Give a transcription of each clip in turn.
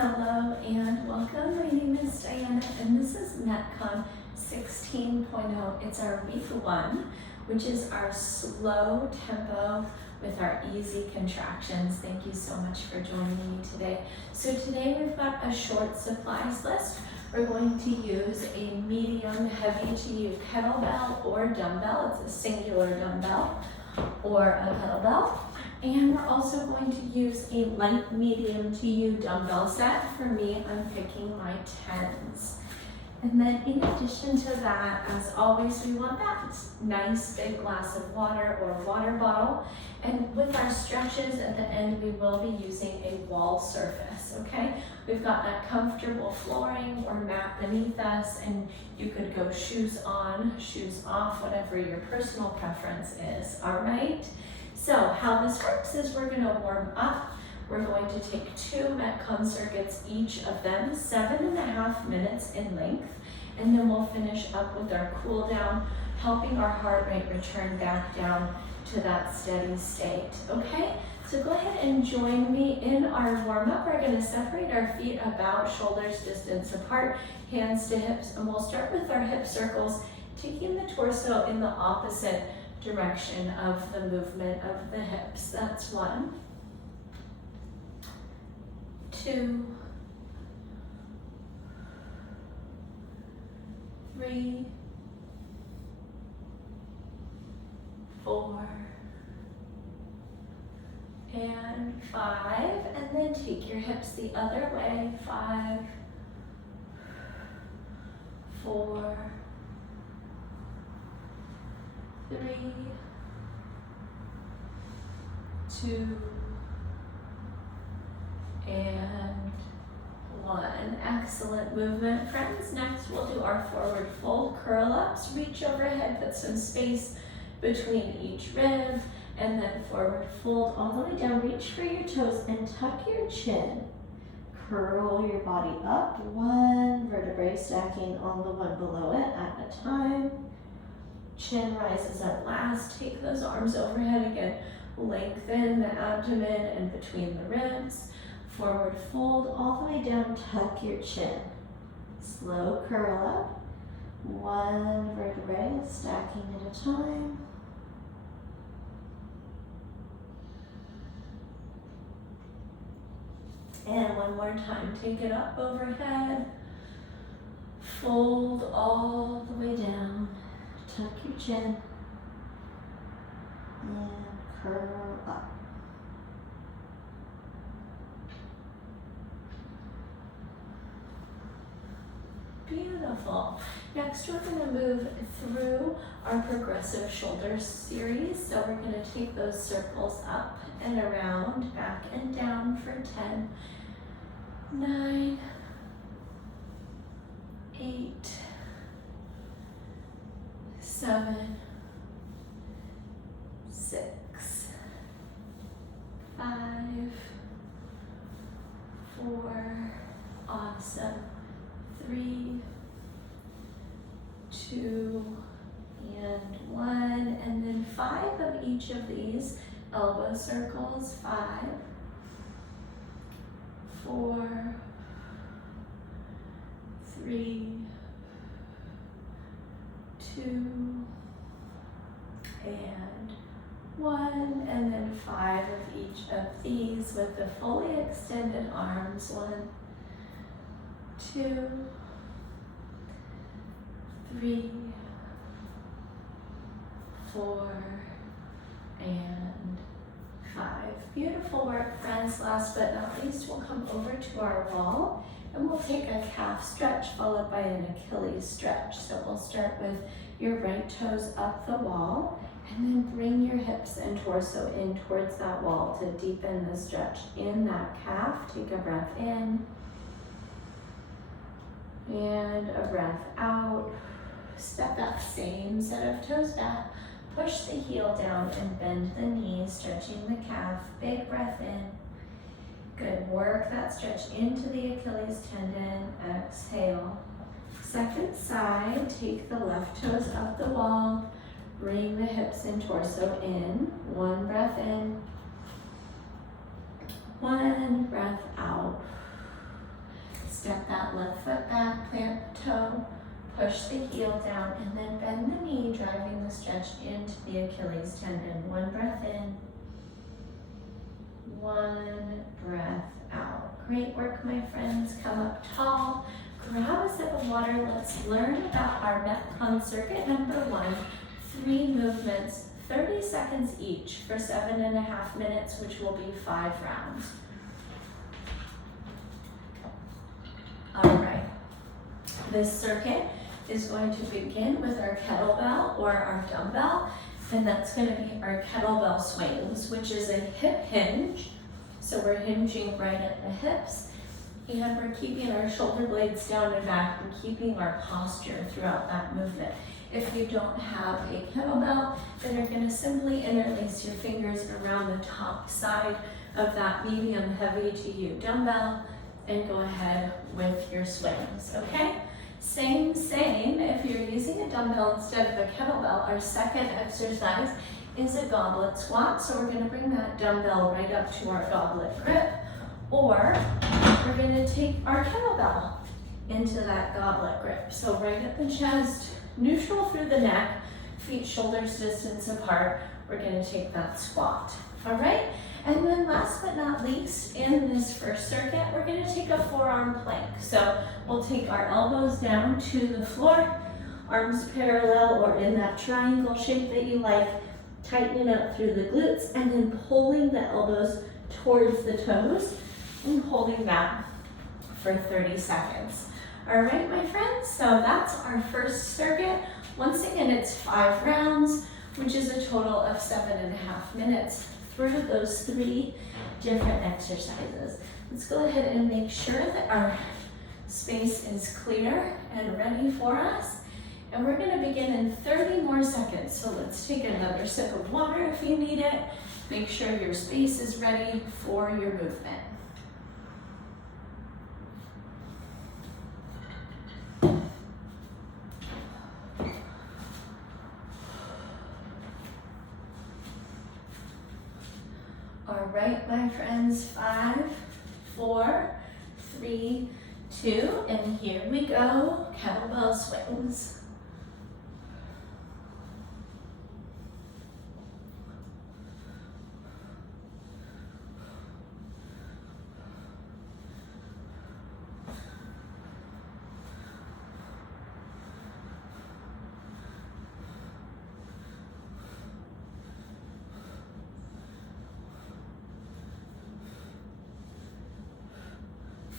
Hello and welcome. My name is Diana and this is MetCon 16.0. It's our week 1, which is our slow tempo with our easy contractions. Thank you so much for joining me today. So today we've got a short supplies list. We're going to use a medium heavy to use kettlebell or dumbbell. It's a singular dumbbell or a kettlebell. And we're also going to use a light medium to you dumbbell set. For me, I'm picking my 10s. And then in addition to that, as always, we want that nice big glass of water or water bottle. And with our stretches at the end, we will be using a wall surface, okay? We've got that comfortable flooring or mat beneath us, and you could go shoes on, shoes off, whatever your personal preference is, all right? So how this works is we're going to warm up. We're going to take 2 MetCon circuits, each of them 7.5 minutes in length, and then we'll finish up with our cool down, helping our heart rate return back down to that steady state, okay? So go ahead and join me in our warm up. We're going to separate our feet about shoulders distance apart, hands to hips, and we'll start with our hip circles, taking the torso in the opposite direction of the movement of the hips. That's 1, 2, 3, 4, and 5, and then take your hips the other way. 5, 4, 3, 2, and 1. Excellent movement, friends. Next, we'll do our forward fold curl ups. Reach overhead, put some space between each rib, and then forward fold all the way down. Reach for your toes and tuck your chin. Curl your body up, 1 vertebrae stacking on the one below it at a time. Chin rises up last. Take those arms overhead again. Lengthen the abdomen and between the ribs. Forward fold all the way down. Tuck your chin. Slow curl up. 1 vertebrae stacking at a time. And one more time. Take it up overhead. Fold all the way down. Tuck your chin and curl up. Beautiful. Next, we're going to move through our progressive shoulders series. So we're going to take those circles up and around, back and down for 10, 9, 8, 7, 6, 5, 4, awesome, 3, 2, and 1, and then 5 of each of these elbow circles. 5, 4, 3, 2, and 1, and then 5 of each of these with the fully extended arms. 1, 2, 3, 4, and 5. Beautiful work, friends. Last but not least, we'll come over to our wall and we'll take a calf stretch followed by an Achilles stretch. So we'll start with your right toes up the wall and then bring your hips and torso in towards that wall to deepen the stretch in that calf. Take a breath in and a breath out. Step up, same set of toes back. Push the heel down and bend the knees, stretching the calf. Big breath in. Good. Work that stretch into the Achilles tendon. Exhale. Second side, take the left toes up the wall. Bring the hips and torso in. 1 breath in. 1 breath out. that left foot back, plant the toe, push the heel down, and then bend the knee, driving the stretch into the Achilles tendon. One breath in, one breath out. Great work, my friends. Come up tall, grab a sip of water. Let's learn about our MetCon circuit number 1. 3 movements, 30 seconds each for 7.5 minutes, which will be 5 rounds. All right, this circuit is going to begin with our kettlebell or our dumbbell, and that's going to be our kettlebell swings, which is a hip hinge. So we're hinging right at the hips, and we're keeping our shoulder blades down and back and keeping our posture throughout that movement. If you don't have a kettlebell, then you're going to simply interlace your fingers around the top side of that medium heavy to you dumbbell and go ahead with your swings, okay? Same, if you're using a dumbbell instead of a kettlebell, our second exercise is a goblet squat. So we're gonna bring that dumbbell right up to our goblet grip, or we're gonna take our kettlebell into that goblet grip. So right at the chest, neutral through the neck, feet shoulders distance apart, we're gonna take that squat, all right? And then last but not least, in this first circuit, we're gonna take a forearm plank. So we'll take our elbows down to the floor, arms parallel or in that triangle shape that you like, tightening up through the glutes, and then pulling the elbows towards the toes and holding that for 30 seconds. All right, my friends, so that's our first circuit. Once again, it's 5 rounds, which is a total of 7.5 minutes through those 3 different exercises. Let's go ahead and make sure that our space is clear and ready for us. And we're gonna begin in 30 more seconds. So let's take another sip of water if you need it. Make sure your space is ready for your movement. All right, my friends, 5, 4, 3, 2, and here we go, kettlebell swings.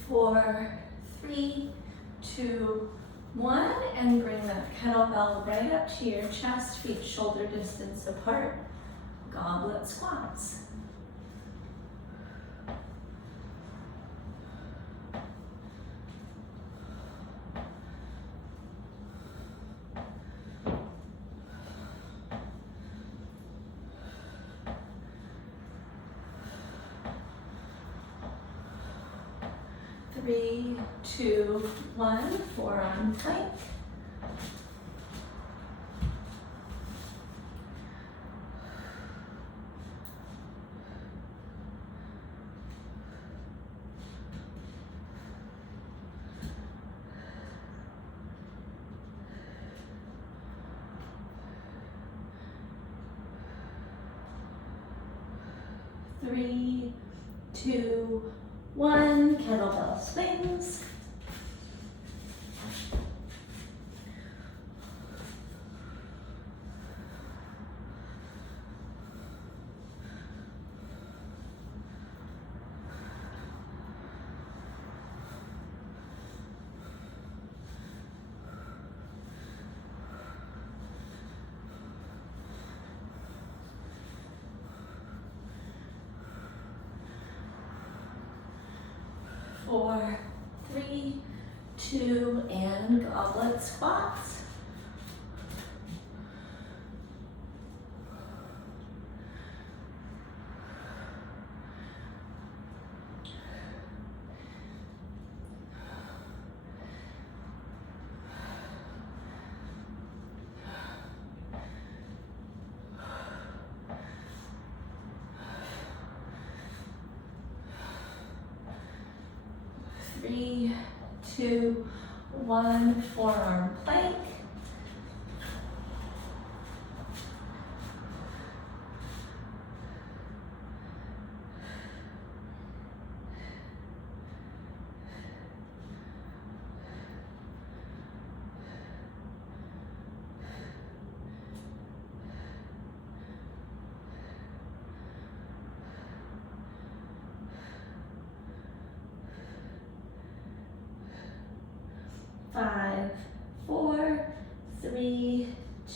Four, 3, 2, 1, and bring that kettlebell right up to your chest, feet shoulder distance apart, goblet squats. Three, 2, 1, forearm plank. Three, 2, 1, kettlebell swings. Four, 3, 2, and goblet squats. Three, 2, 1, forearm plank. Five, 4, 3,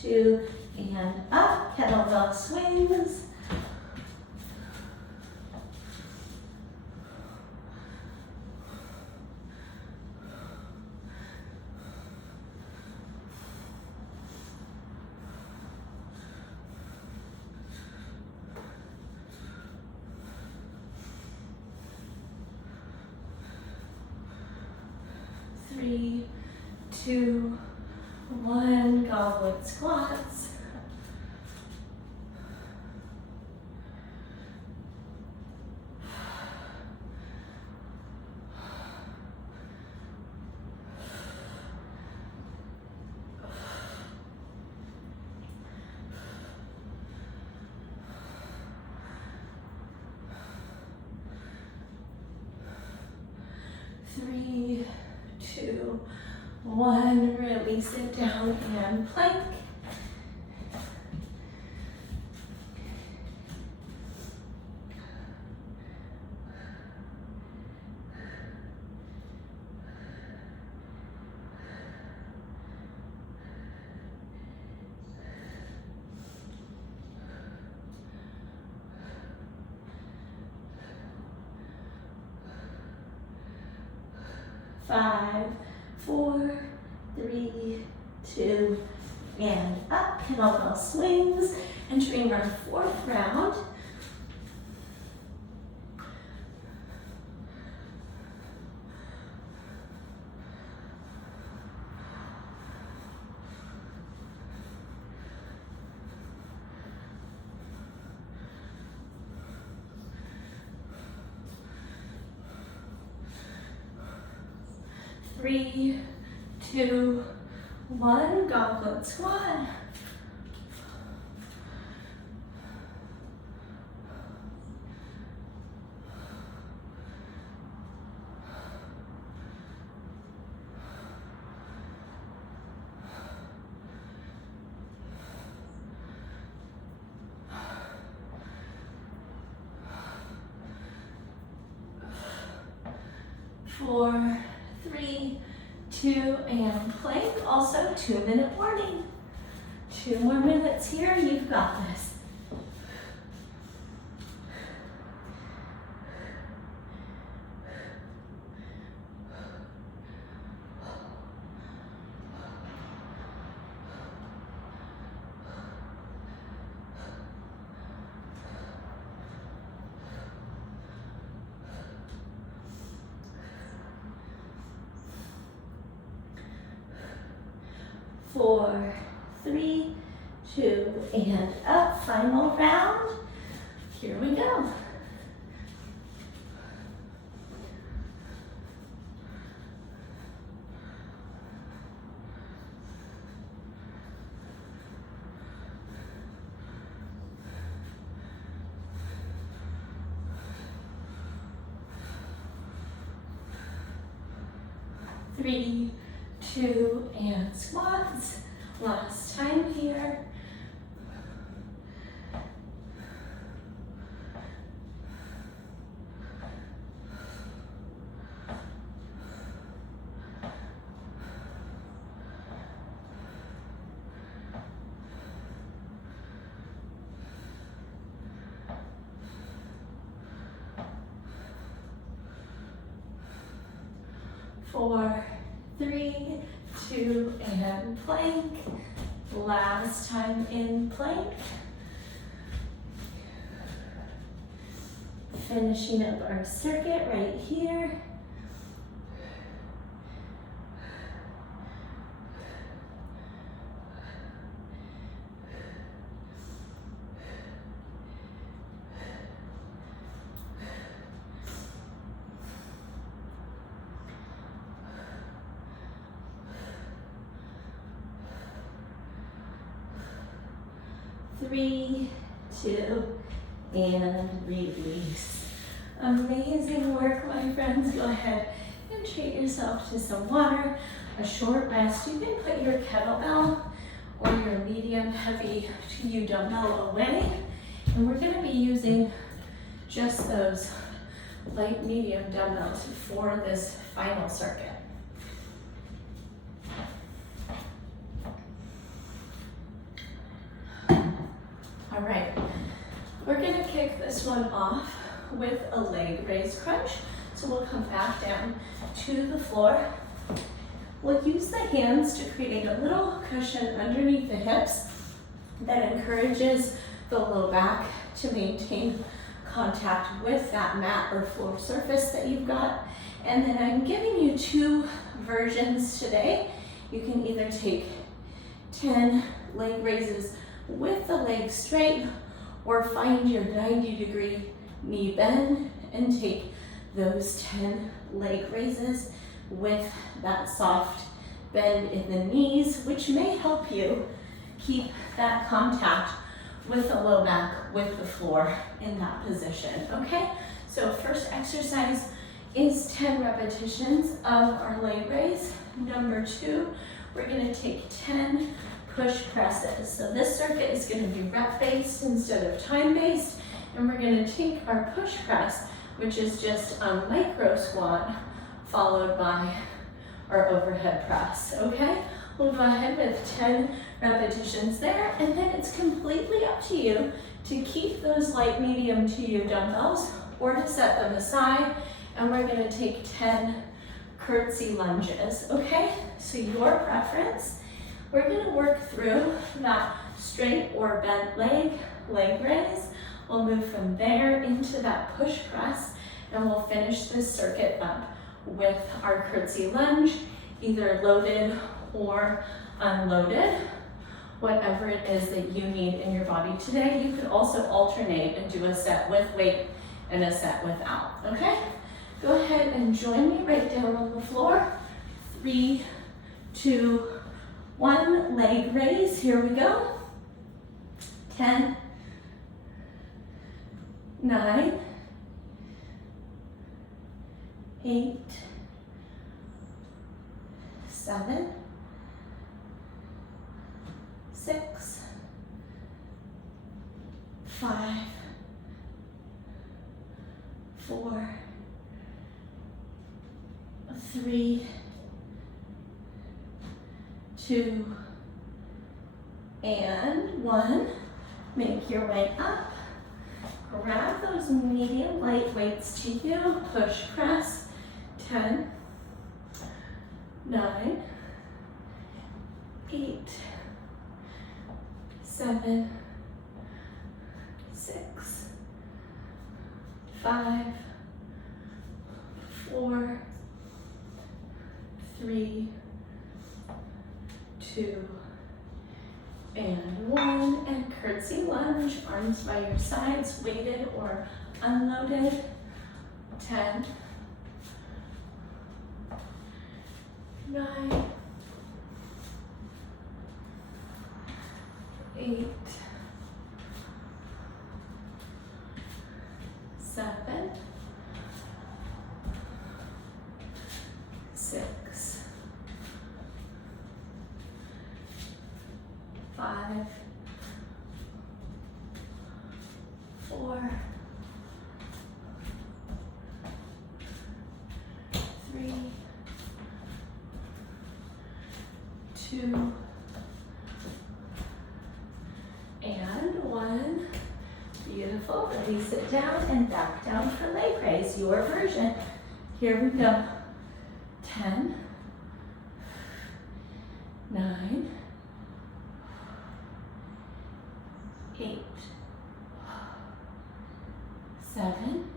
2, and up. Kettlebell swings. Three, 2, 1, goblet squats. Three, 2, 1, release it down and plank. Five, 4, 3, 2, and up. Kettlebell swings. Entering our 4th round. Three, 2, 1, goblet squat. Four, 3, 2, and plank. Also 2-minute warning. 2 more minutes here, you've got this. Four, 3, 2, and up. Final round. Here we go. Three, 2, and squats. Last time here. Four, 3, 2, and plank. Last time in plank. Finishing up our circuit right here. 3, 2, and release. Amazing work, my friends. Go ahead and treat yourself to some water, a short rest. You can put your kettlebell or your medium heavy to you dumbbell away. And we're gonna be using just those light medium dumbbells for this final circuit. All right, we're gonna kick this one off with a leg raise crunch. So we'll come back down to the floor. We'll use the hands to create a little cushion underneath the hips that encourages the low back to maintain contact with that mat or floor surface that you've got. And then I'm giving you 2 versions today. You can either take 10 leg raises with the legs straight, or find your 90-degree knee bend and take those 10 leg raises with that soft bend in the knees, which may help you keep that contact with the low back, with the floor in that position, okay? So first exercise is 10 repetitions of our leg raise. Number 2, we're gonna take 10 push presses. So this circuit is gonna be rep-based instead of time-based, and we're gonna take our push press, which is just a micro squat, followed by our overhead press, okay? We'll go ahead with 10 repetitions there, and then it's completely up to you to keep those light medium to you dumbbells or to set them aside, and we're gonna take 10 curtsy lunges, okay? So your preference. We're gonna work through that straight or bent leg raise. We'll move from there into that push press, and we'll finish this circuit up with our curtsy lunge, either loaded or unloaded, whatever it is that you need in your body today. You could also alternate and do a set with weight and a set without, okay? Go ahead and join me right down on the floor. 3, 2, 1, leg raise, here we go. 10, 9, 8, 7, 6, 5, 4, 3, 2, and 1. Make your way up. Grab those medium light weights to you. Push press. 10, 9, 8, 7, 6, 5, 4, 3, 2, and 1. And curtsy lunge, arms by your sides, weighted or unloaded. 10, 9, 8, 7, 6, 5, 4, 3, 2, and 1. Beautiful. Release it down and back down for leg raise, your version. Here we go. 10, 9, 8, 7,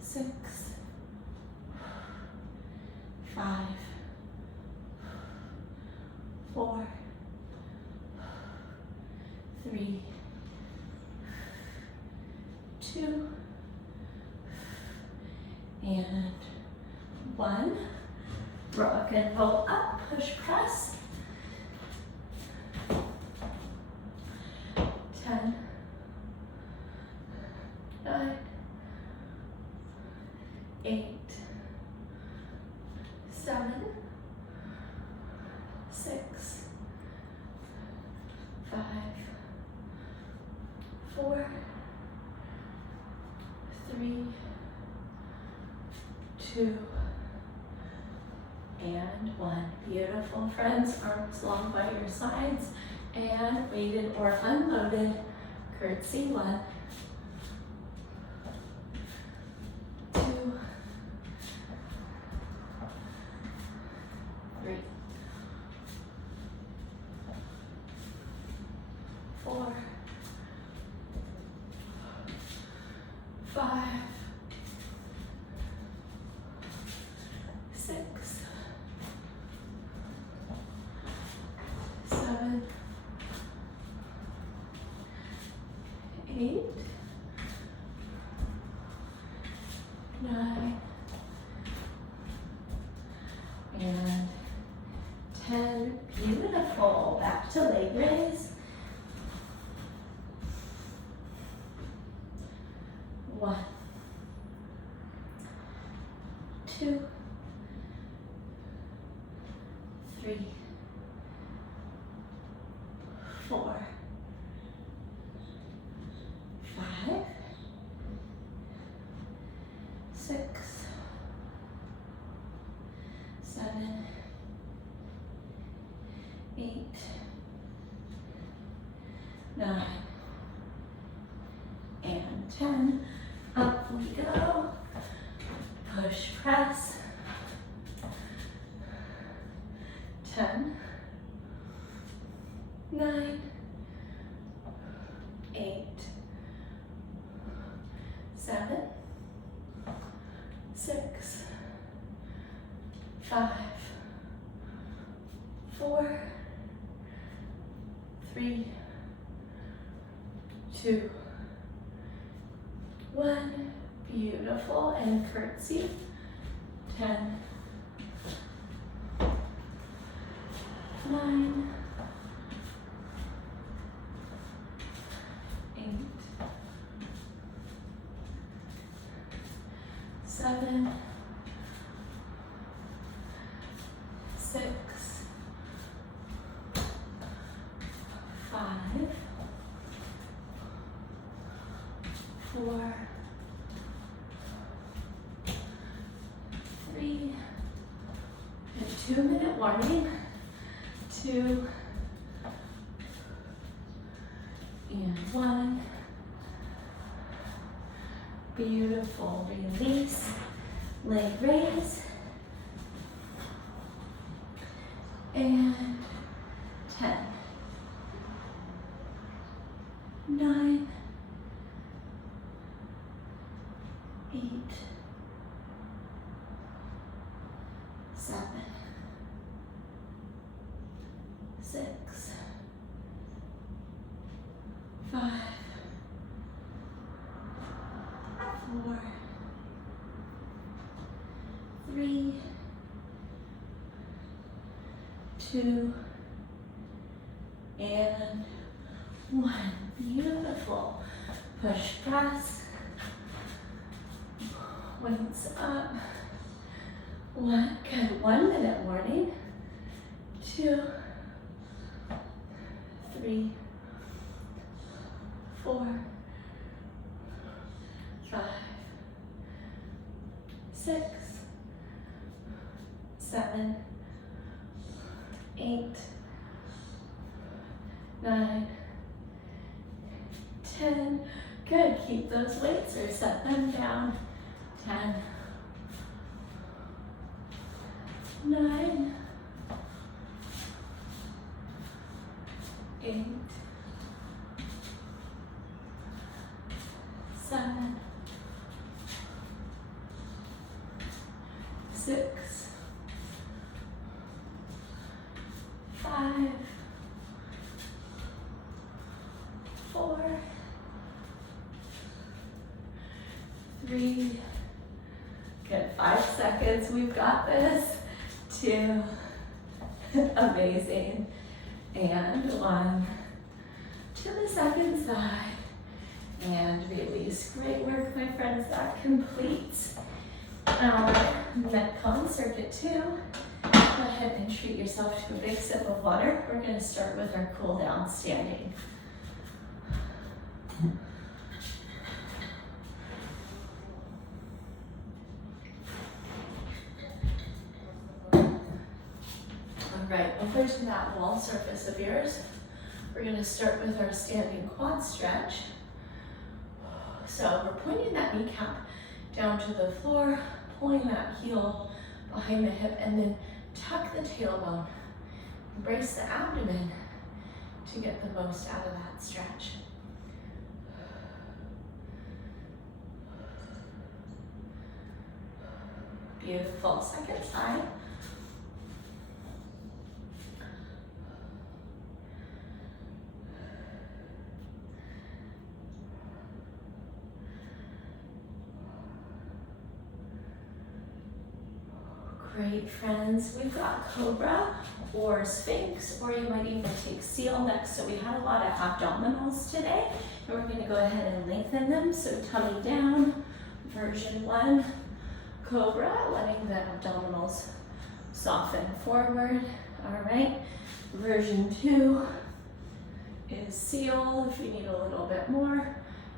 6, 5, 4, 3, 2, and 1. Rock and roll up, push press. 8, 7, 6, 5, 4, 3, 2, and 1. Beautiful, friends. Arms long by your sides and weighted or unloaded curtsy. 1, 2, 3, 4, 5, 6, 7, 8, 9, and 10. Beautiful. Back to leg raise. 1, 2, 3, 4, 5, 6, 7, 8, 9, and 10. Up we go. Push, press. 10, 9, 8, 7, 6, 5, 4, 3, 2, 1. Beautiful. And curtsy. 10, 9, 8, 7, 6, 5, 4, 3, and 2-minute warning. 2, and 1. Beautiful. Release. Leg raise. And 10, 9, 8, 7, 6, 5, 4, 3, 2, and 1. Beautiful. Push, press. Weights up. 1. Good. 1-minute warning. 2, 3, 4, 5, 6, 7, 8, 9, 10. Good. Keep those weights or set them down. 10, 9, 8, 7, 6, 5, 4, 3, good, 5 seconds, we've got this. 2, amazing, and 1, to the second side, and release. Great work, my friends, that completes our MetCon circuit 2. Go ahead and treat yourself to a big sip of water. We're going to start with our cool down standing. All right, over to that wall surface of yours. We're going to start with our standing quad stretch. So we're pointing that kneecap down to the floor, pulling that heel behind the hip, and then tuck the tailbone. Brace the abdomen to get the most out of that stretch. Beautiful. Second side. Great, friends. We've got Cobra or Sphinx, or you might even take Seal next. So we had a lot of abdominals today, and we're going to go ahead and lengthen them. So tummy down, version 1, Cobra, letting the abdominals soften forward. All right, version 2 is Seal. If you need a little bit more,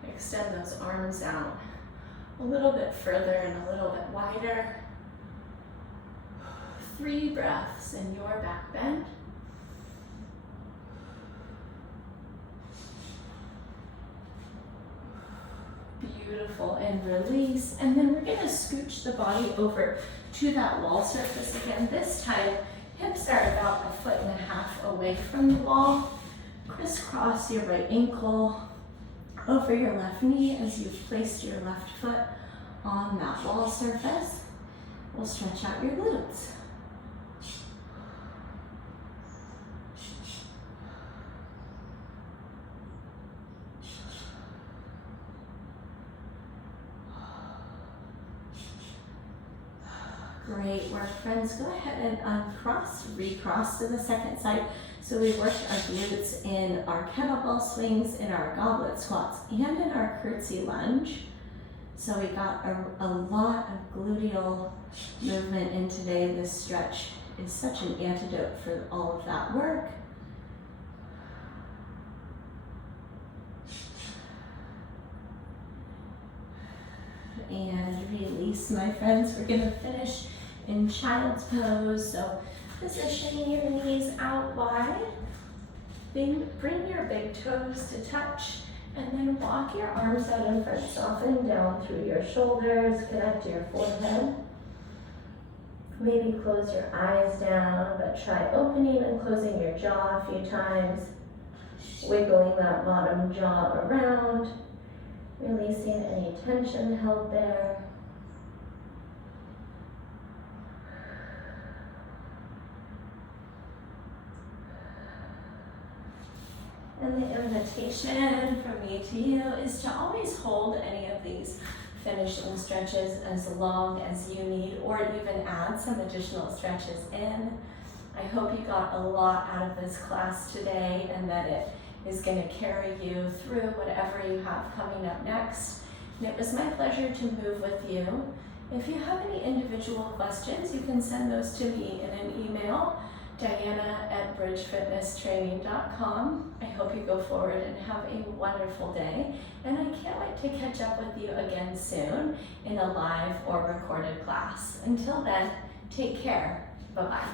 extend those arms out a little bit further and a little bit wider. 3 breaths in your back bend. Beautiful, and release. And then we're going to scooch the body over to that wall surface again. This time, hips are about 1.5 feet away from the wall. Crisscross your right ankle over your left knee as you've placed your left foot on that wall surface. We'll stretch out your glutes. Great work, friends. Go ahead and uncross, recross to the second side. So we worked our glutes in our kettlebell swings, in our goblet squats, and in our curtsy lunge. So we got a lot of gluteal movement in today. This stretch is such an antidote for all of that work. And release, my friends. We're going to finish in child's pose. So positioning your knees out wide. Then bring your big toes to touch, and then walk your arms out in front, soften down through your shoulders, connect to your forehead. Maybe close your eyes down, but try opening and closing your jaw a few times, wiggling that bottom jaw around, releasing any tension held there. And the invitation from me to you is to always hold any of these finishing stretches as long as you need, or even add some additional stretches in. I hope you got a lot out of this class today, and that it is going to carry you through whatever you have coming up next. And it was my pleasure to move with you. If you have any individual questions, you can send those to me in an email, diana@bridgefitnesstraining.com. I hope you go forward and have a wonderful day, and I can't wait to catch up with you again soon in a live or recorded class. Until then, take care. Bye-bye.